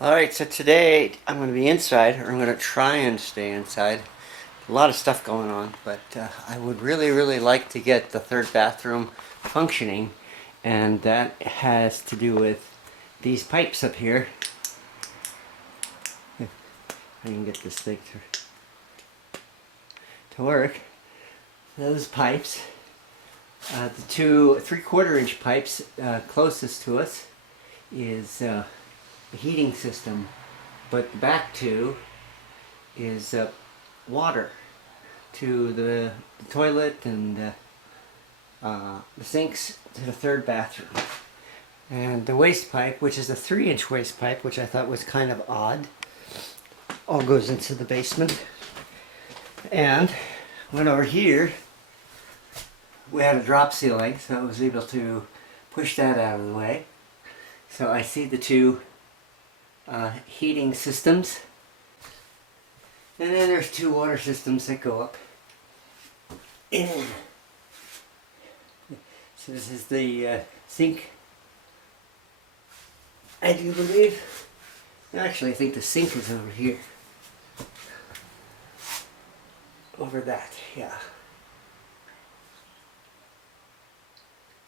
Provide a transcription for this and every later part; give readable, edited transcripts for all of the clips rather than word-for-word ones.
Alright, so today I'm going to be inside, or I'm going to try and stay inside. A lot of stuff going on, but I would really like to get the third bathroom functioning, and that has to do with these pipes up here. If I can get this thing to work. Those pipes, the two 3/4 inch pipes closest to us is the heating system, but the back two is water to the toilet and the sinks to the third bathroom. And the waste pipe, which is a 3-inch waste pipe, which I thought was kind of odd, all goes into the basement. And went over here, we had a drop ceiling, so I was able to push that out of the way. So I see the two heating systems, and then there's two water systems that go up in. So this is the sink, I do believe. Actually, I think the sink is over here. Over that, yeah.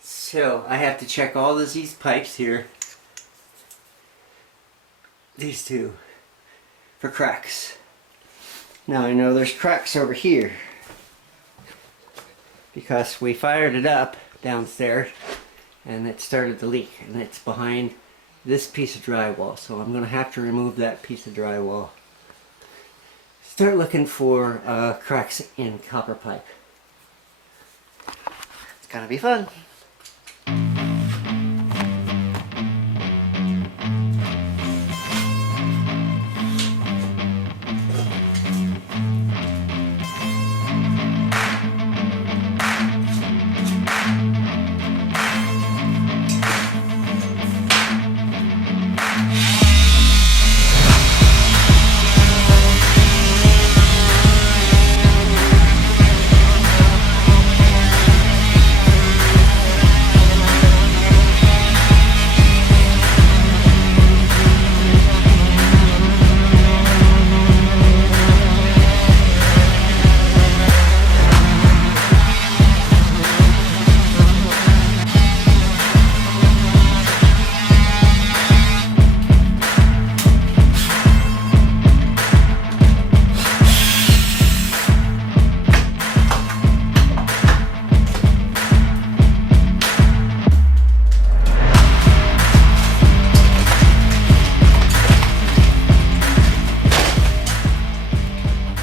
So I have to check all of these pipes here, these two, for cracks. Now I know there's cracks over here because we fired it up downstairs and it started to leak, and it's behind this piece of drywall, so I'm going to have to remove that piece of drywall. Start looking for cracks in copper pipe. It's gonna be fun.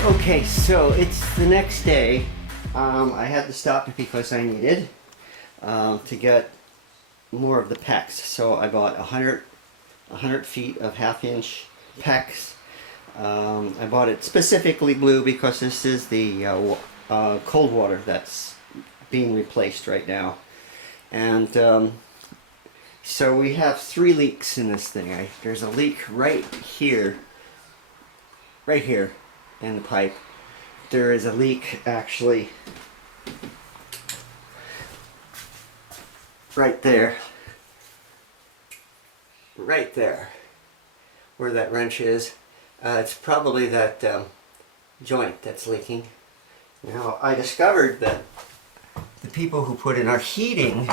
Okay, so it's the next day. I had to stop it because I needed to get more of the PEX. So I bought 100 feet of 1/2-inch PEX. I bought it specifically blue because this is the cold water that's being replaced right now. And so we have 3 leaks in this thing. There's a leak right here in the pipe. There is a leak actually right there where that wrench is. It's probably that joint that's leaking. Now I discovered that the people who put in our heating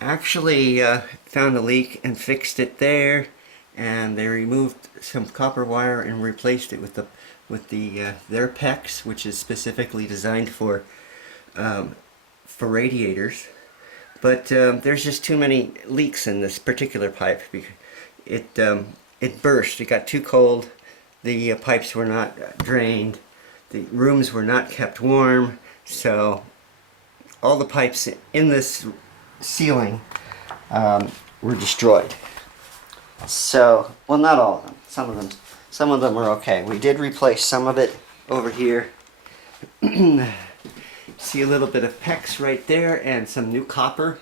actually found a leak and fixed it there, and they removed some copper wire and replaced it with their PEX, which is specifically designed for radiators. But there's just too many leaks in this particular pipe. It burst. It got too cold. The pipes were not drained. The rooms were not kept warm. So all the pipes in this ceiling were destroyed. So, well, not all of them. Some of them are okay. We did replace some of it over here. See a little bit of PEX right there and some new copper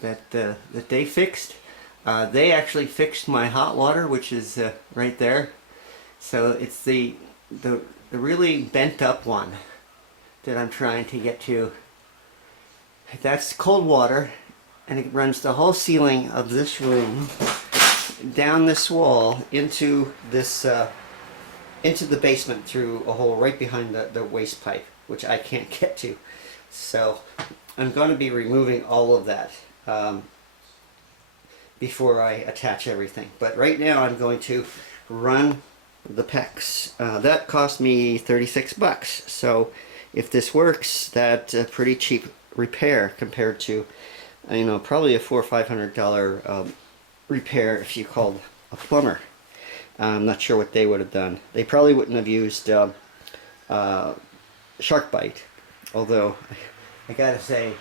that they fixed. They actually fixed my hot water, which is right there. So it's the really bent up one that I'm trying to get to. That's cold water, and it runs the whole ceiling of this room. down this wall into this into the basement through a hole right behind the waste pipe, which I can't get to. So I'm going to be removing all of that before I attach everything. But right now I'm going to run the PEX. That cost me 36 bucks. So if this works, that's a pretty cheap repair compared to, you know, probably a $400 or $500 repair if you called a plumber. I'm not sure what they would have done. They probably wouldn't have used shark bite, although I gotta say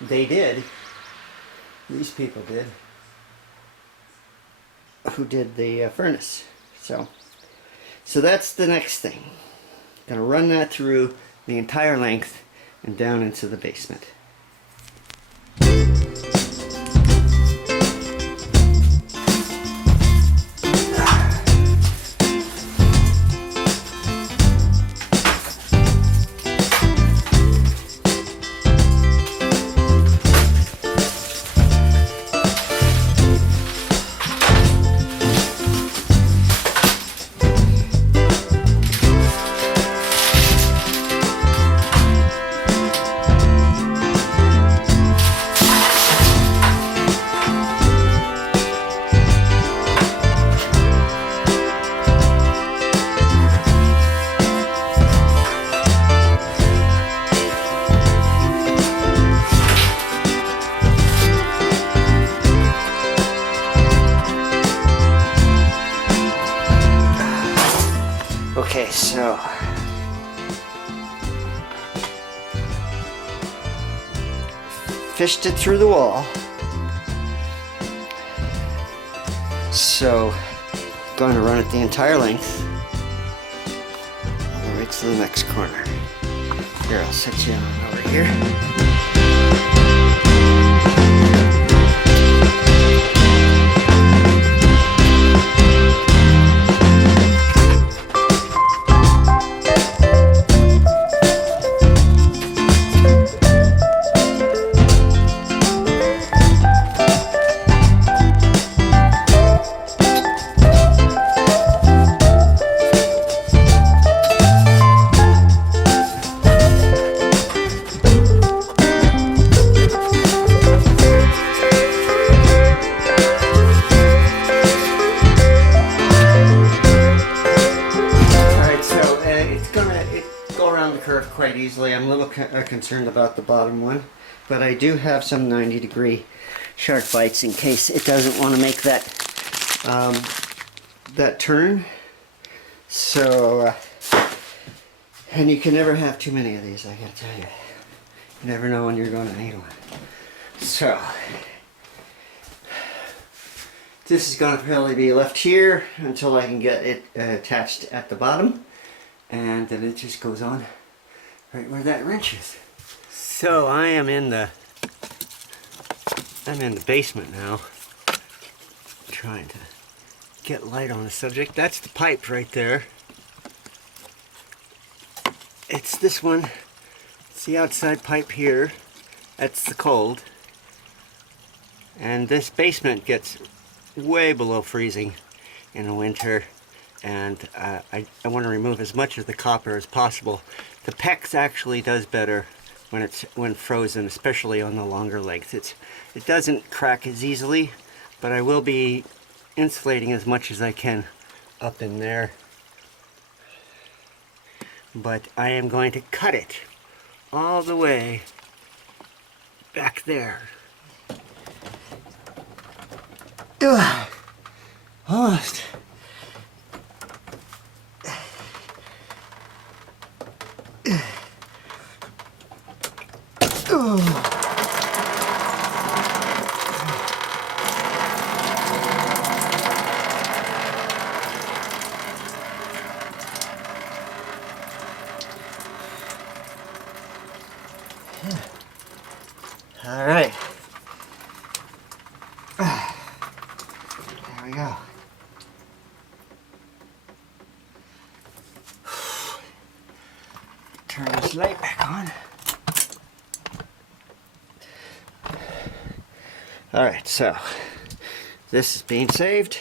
they did. These people did, who did the furnace. So that's the next thing. Gonna run that through the entire length and down into the basement. Okay, so fished it through the wall. So going to run it the entire length right to the next corner. Here, I'll set you on over here. Quite easily. I'm a little concerned about the bottom one, but I do have some 90-degree shark bites in case it doesn't want to make that that turn. So and you can never have too many of these, I gotta tell you. You never know when you're going to need one. So this is going to probably be left here until I can get it attached at the bottom, and then it just goes on right where that wrench is. So I am in the basement now, trying to get light on the subject. That's the pipe right there. It's this one. It's the outside pipe here. That's the cold. And this basement gets way below freezing in the winter, and I want to remove as much of the copper as possible. The PEX actually does better when frozen, especially on the longer length. It doesn't crack as easily, but I will be insulating as much as I can up in there. But I am going to cut it all the way back there. Ugh. Almost. All right. There we go. Turn this light back on. All right, so this is being saved.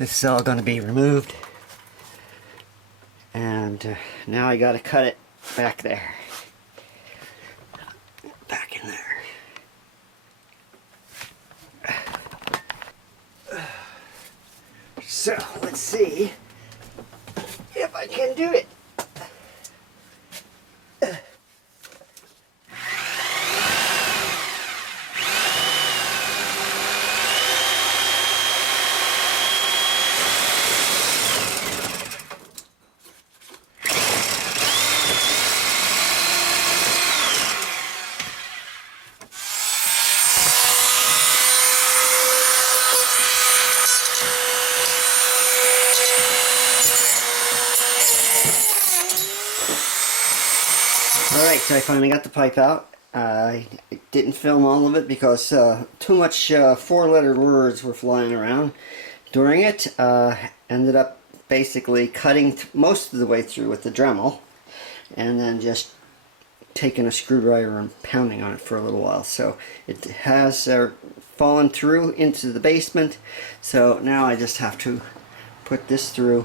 This is all going to be removed. And now I got to cut it back there. Back in there. So, let's see if I can do it. Alright, so I finally got the pipe out. I didn't film all of it because too much four-letter words were flying around during it. Ended up basically cutting most of the way through with the Dremel and then just taking a screwdriver and pounding on it for a little while. So it has fallen through into the basement, so now I just have to put this through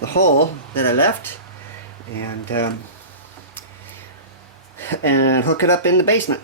the hole that I left and hook it up in the basement.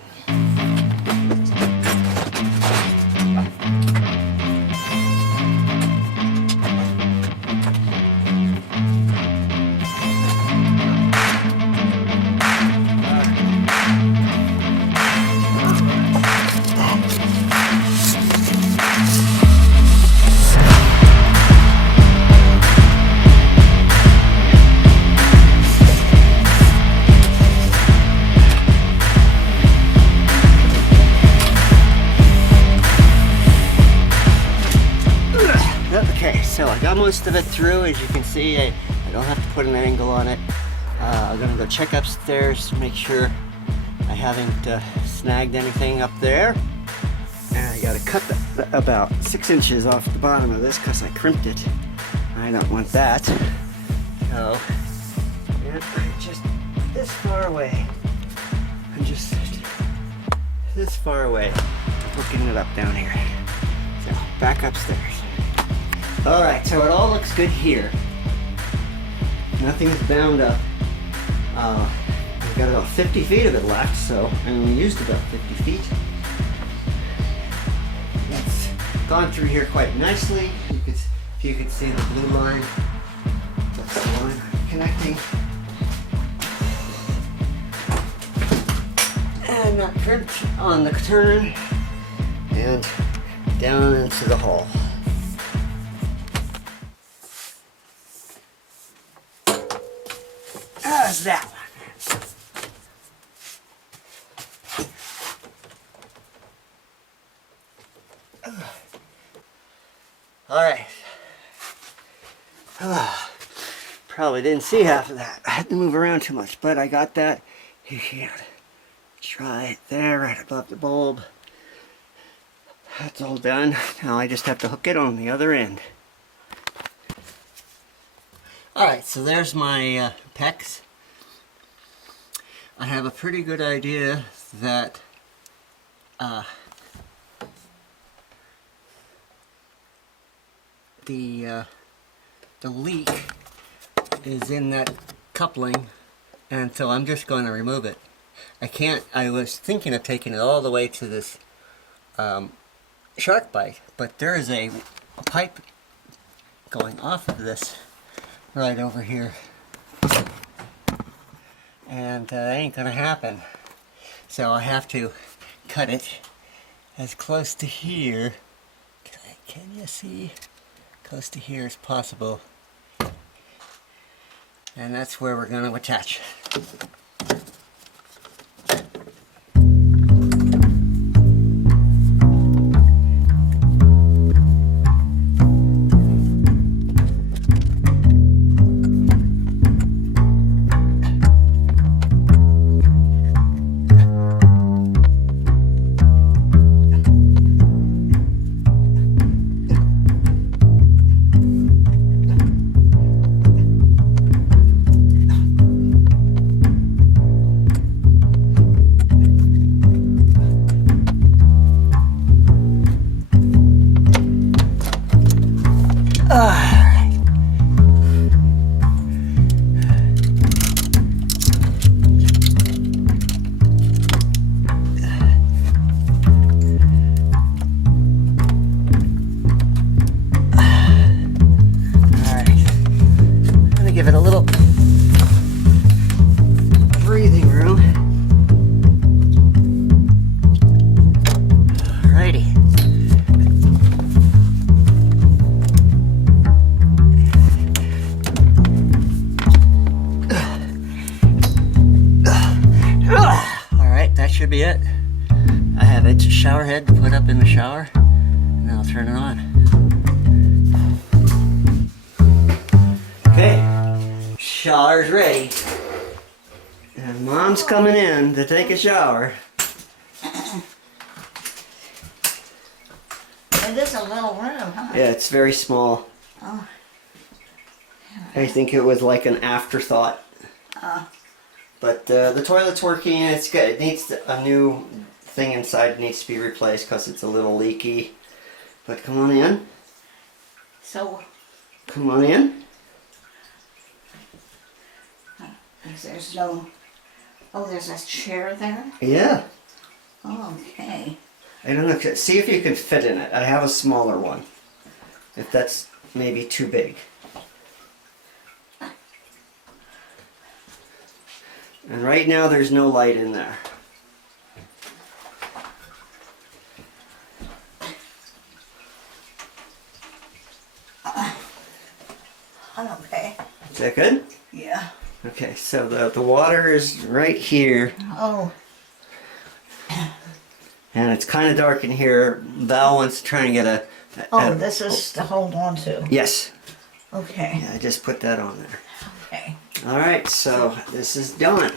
Okay, so I got most of it through. As you can see, I don't have to put an angle on it. I'm gonna go check upstairs to make sure I haven't snagged anything up there. And I gotta cut about 6 inches off the bottom of this because I crimped it. I don't want that. So, and I'm just this far away. I'm just this far away, hooking it up down here. So, back upstairs. Alright, so it all looks good here. Nothing's bound up. I've got about 50 feet of it left, so I only used about 50 feet. It's gone through here quite nicely. If you could see the blue line, that's the line I'm connecting. And not crimped on the turn, and down into the hole. How's that one? Alright. Probably didn't see half of that. I had to move around too much, but I got that. You can try it there, right above the bulb. That's all done. Now I just have to hook it on the other end. Alright, so there's my PEX. I have a pretty good idea that the leak is in that coupling, and so I'm just going to remove it. I was thinking of taking it all the way to this shark bite, but there is a pipe going off of this right over here, and that ain't gonna happen. So I have to cut it as close to here. Can you see? Close to here as possible. And that's where we're gonna attach. Give it a little breathing room. Alrighty. Alright, that should be it. I have a shower head to put up in the shower, and I'll turn it on. Okay. Shower's ready. And Mom's coming in to take a shower. It is a little room, huh? Yeah, it's very small. Oh. I think it was like an afterthought. But the toilet's working. It's good. It needs a new thing inside. It needs to be replaced because it's a little leaky. But come on in. So, Come on in. there's no... Oh, there's a chair there? Yeah. Okay. I don't know. See if you can fit in it. I have a smaller one. If that's maybe too big. And right now there's no light in there. Okay. Is that good? Yeah. Okay, so the water is right here. Oh. And it's kind of dark in here. Val wants to try and get a... Oh, this is to hold on to. Yes. Okay. Yeah, I just put that on there. Okay. Alright, so this is done.